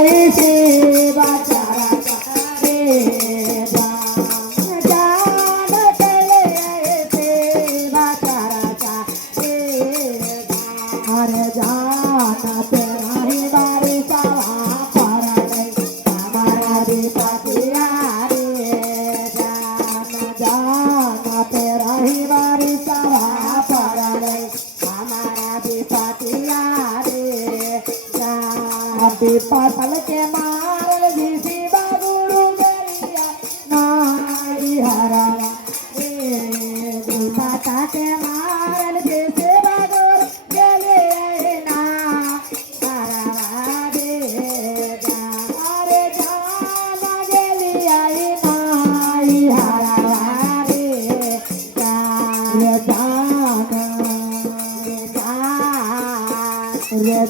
ऐसे बचारा रे जान जान चले ऐसे बचारा रे अरे जान तेरा ही बारी सवा पर नहीं हमारा भी पतिया रे जान जान तेरा ही बारी सवा पर नहीं हमारा भी पतिया रे जान पतल के मारल जिसी बाबुरु गरिया नारी हरा रे माता के मारल जिसे बाबुरु गले ना हरा रे अरे जान गली आई नारी हरा रे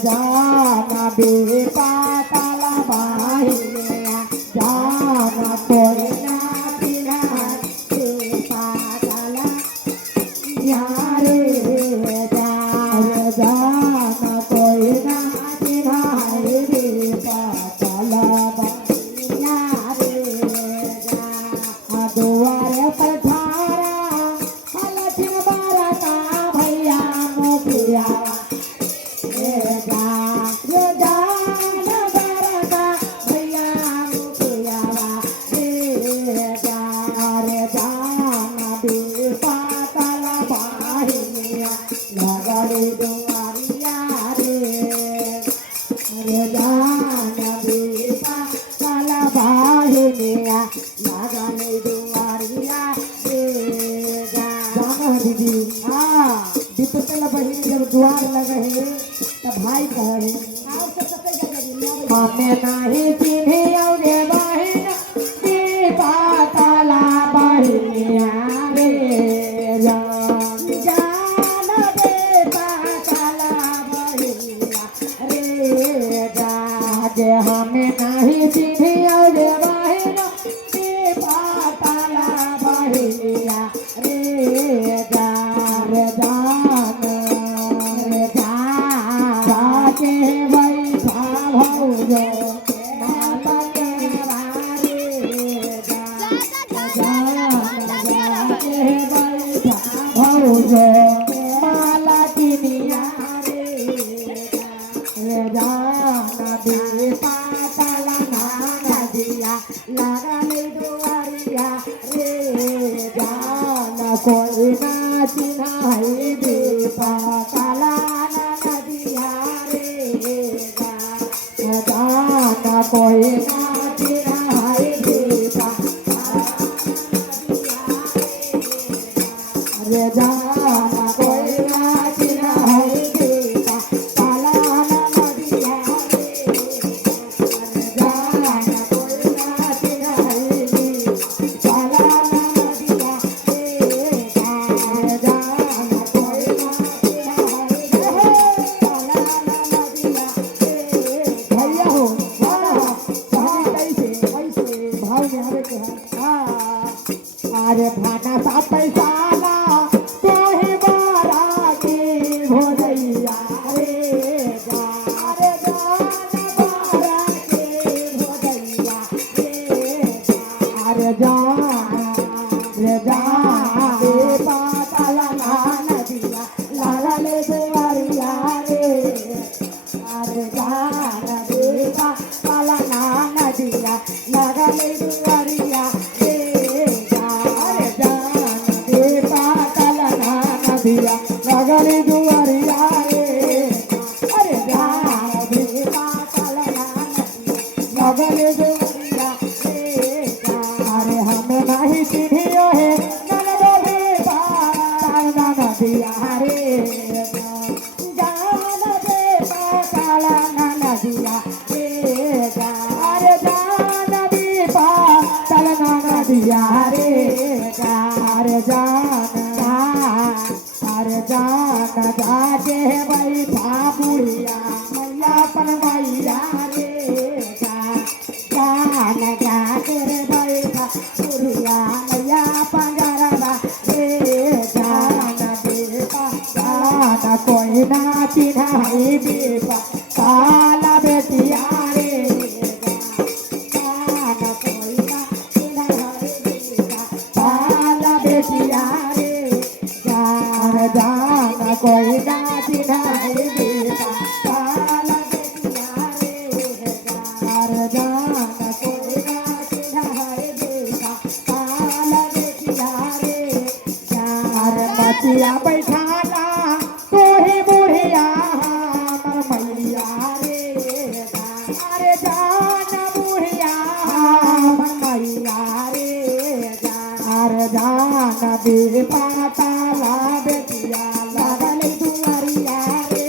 जाना बेपातला बाहिया जाना कोई ना बिना बेपातला यारे जाना कोई ना बिना बेपातला बाहिया रे दुआरे पर ठारा हलथिन बारता भैया मोकिया जब द्वार लगे तब भाई कहे हमें नहीं चिन्हे औरे बहिन पातला बहिनिया रे जान दे पातला बहिनिया रे जे हमें नहीं चिन्हे औरे बहिन पातला बहिनिया रे के बैठा भौजो माता के बैठा भौजो माला किनिया रे जाना दे पातला नाना दिया लगल दुआरिया रे जाना कोई ना चिन्हाई दे पातला कोई ना चिन्हाई दीपा रे जाना कोई ना चिन्हाई दीपा काला नदिया रे जाना कोई ना चिन्हाई दीपा काला नदिया रे जाना कोई ना चिन्हाई काला नदिया भैया हो अरे भाना सा पैसाला तो ही बारा के भोजैया रे अरे जान बारा के भोजैया रे अरे जान पातला नदिया लाला ले देवरिया रे अरे जान पातला नदिया लाला ले देवरिया दिया लगरी दुआरिया रे अरे जान दे पातला लगरी दुआरिया रे अरे हमें नहीं चिन्हियो है ननदो दे पातला नदिया रे जान दे पातला नदिया रे अरे जान दे पातला नदिया रे अरे जान जाके बैठा बुढ़िया मैया पर मैया रे जान जाके बैठा बुढ़िया मैया पंजरवा रे जान देवा जान कोई ना चिन्हाई देवा काला बेटिया रे बेटिया बैठाला तो ही बुढ़िया हमर मैया रे जान। अरे जान बुढ़िया हमर मैया रे जान। अरे जान दे पाताला बेटिया लागल दुआरिया रे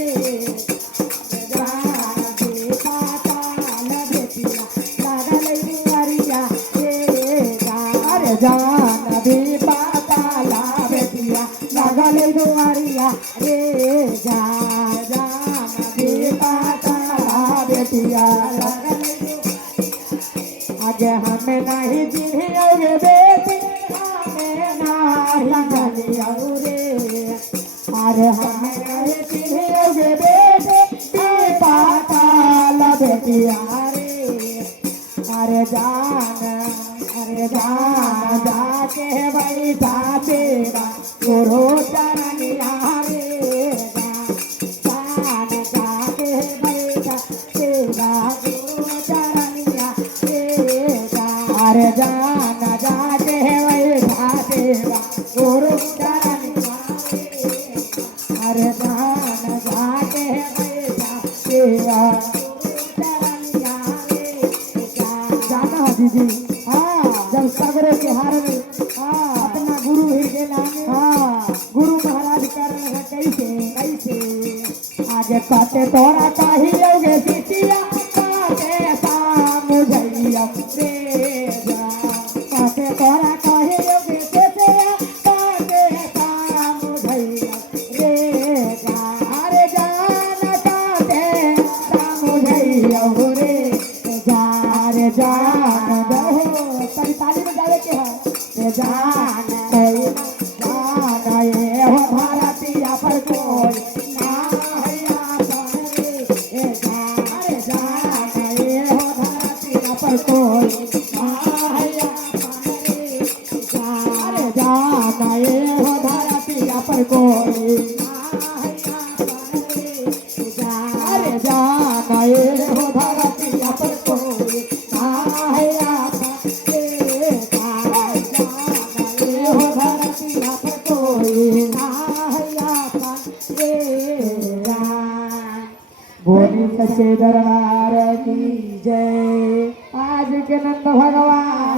जान दे पाताला बेटिया लागल दुआरिया रे जान। अरे जान दे पाताला बेटिया लागल दुआरिया रे जान। जान दे पाताला बेटिया लागल आज हमें नहीं जियोगे बेटी हमें नहीं जियोगे अरे हमें नहीं जियोगे बेटी पाताल बेटिया रे। अरे जान जाके बैठा तेरा गुरु चरनिया रे जान। जाके बैठा तेरा गुरु चरनिया रे जान। अरे जान जाके बैठा तेरा गुरु चरनिया रे। अरे जान जाके बैठा तेरा गुरु चरनिया रे जान। जाना दीदी जब सगरे के हार में अपना गुरु ही के नाम गुरु महाराज कर कैसे कैसे आज कहते तोरा चाहिए सिटिया कहते मुझैया रे कहते तोरा चाहिए सिटिया कहते मुझैया रे अरे जान कहते मुझैया रे जान कभी ताली में जावे के है जान कोई जान ये हो भारतिया पर कोई ना हैया रे जान ये हो भारतिया पर कोई ना हैया रे जान ये हो भारतिया पर कोई ना हैया रे जान ये हो भारतिया पर कोई ना हैया बोली सच्चे दरबार की जय। आज के नंद भगवान